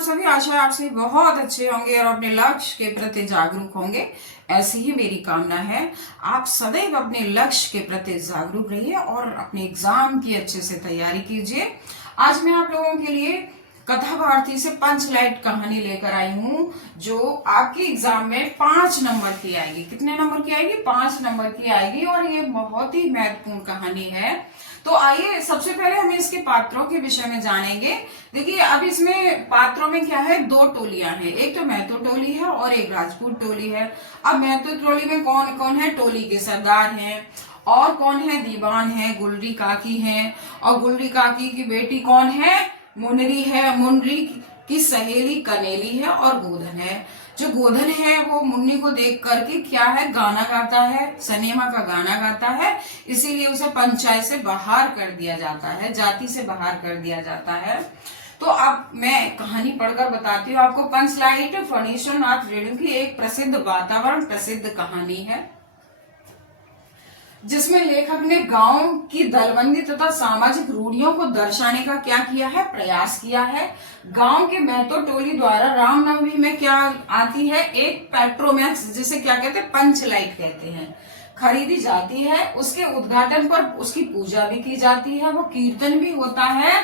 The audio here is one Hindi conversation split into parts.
आप सभी? आशा है आप सभी बहुत अच्छे होंगे और अपने लक्ष्य के प्रति जागरूक होंगे। ऐसी ही मेरी कामना है। आप सदैव अपने लक्ष्य के प्रति जागरूक रहिए और अपने एग्जाम की अच्छे से तैयारी कीजिए। आज मैं आप लोगों के लिए कथा भारती से पंचलाइट कहानी लेकर आई हूँ, जो आपके एग्जाम में 5 नंबर की आएगी। कितने नंबर की आएगी? 5 नंबर की आएगी और ये बहुत ही महत्वपूर्ण कहानी है। तो आइए सबसे पहले हम इसके पात्रों के विषय में जानेंगे। देखिए, अब इसमें पात्रों में क्या है, 2 टोलियां हैं। एक तो महतो टोली है और एक राजपूत टोली है। अब महतो टोली में कौन कौन है? टोली के सरदार हैं। और कौन है? दीवान है, गुलरी काकी है। और गुलरी काकी की बेटी कौन है? मुनरी है। मुनरी की सहेली कनेली है और गोधन है। जो गोधन है वो मुन्नी को देख करके क्या है, गाना गाता है, सनेमा का गाना गाता है। इसीलिए उसे पंचायत से बाहर कर दिया जाता है, जाति से बाहर कर दिया जाता है। तो अब मैं कहानी पढ़कर बताती हूँ आपको। पंचलाइट फणीश्वर नाथ रेणु की एक प्रसिद्ध वातावरण प्रसिद्ध कहानी है, जिसमें लेखक ने गांव की दलबंदी तथा सामाजिक रूढ़ियों को दर्शाने का क्या किया है, प्रयास किया है। गांव के महतो टोली द्वारा रामनवमी में क्या आती है, एक पेट्रोमैक्स, जिसे क्या कहते हैं, पंचलाइट कहते हैं, खरीदी जाती है। उसके उद्घाटन पर उसकी पूजा भी की जाती है, वो कीर्तन भी होता है।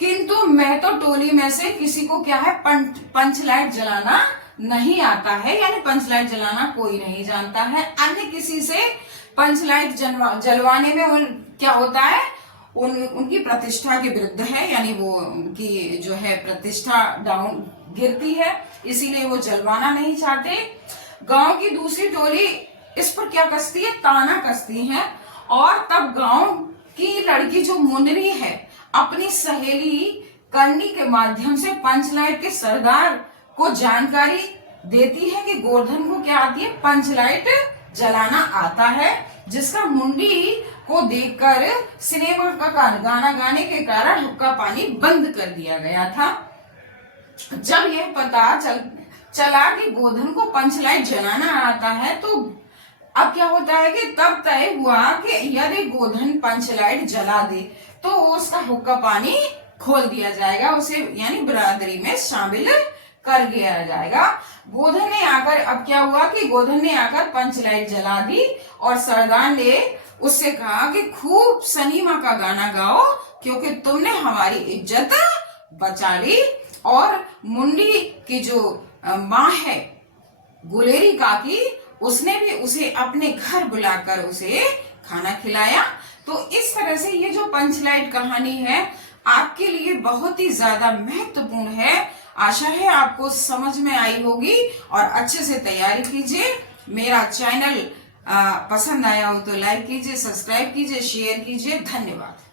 किंतु महतो टोली में से किसी को क्या है, पंचलाइट जलाना नहीं आता है, यानी पंचलाइट जलाना कोई नहीं जानता है। अन्य किसी से पंचलाइट जलवाने में क्या होता है, उनकी प्रतिष्ठा के विरुद्ध है, यानी वो उनकी जो है प्रतिष्ठा डाउन गिरती है, इसीलिए वो जलवाना नहीं चाहते। गांव की दूसरी टोली इस पर क्या कसती है, ताना कसती है। और तब गांव की लड़की जो मुनरी है, अपनी सहेली करनी के माध्यम से पंचलाइट के सरदार को जानकारी देती है कि गोवर्धन को क्या आती है, पंचलाइट जलाना आता है, जिसका मुंडी को देखकर सिनेमा का गाना गाने के कारण हुक्का पानी बंद कर दिया गया था। जब यह पता चला कि गोवर्धन को पंचलाइट जलाना आता है, तो अब क्या होता है कि तब तय हुआ कि यदि गोवर्धन पंचलाइट जला दे तो उसका हुक्का पानी खोल दिया जाएगा, उसे यानी बिरादरी में शामिल कर दिया जाएगा। गोधन ने आकर, अब क्या हुआ कि गोधन ने आकर पंचलाइट जला दी और सरदार ने उससे कहा कि खूब सनीमा का गाना गाओ, क्योंकि तुमने हमारी इज्जत बचा ली। और मुंडी की जो माँ है गुलेरी काकी, उसने भी उसे अपने घर बुलाकर उसे खाना खिलाया। तो इस तरह से ये जो पंचलाइट कहानी है आपके लिए बहुत ही ज्यादा महत्वपूर्ण है। आशा है आपको समझ में आई होगी और अच्छे से तैयारी कीजिए। मेरा चैनल पसंद आया हो तो लाइक कीजिए, सब्सक्राइब कीजिए, शेयर कीजिए। धन्यवाद।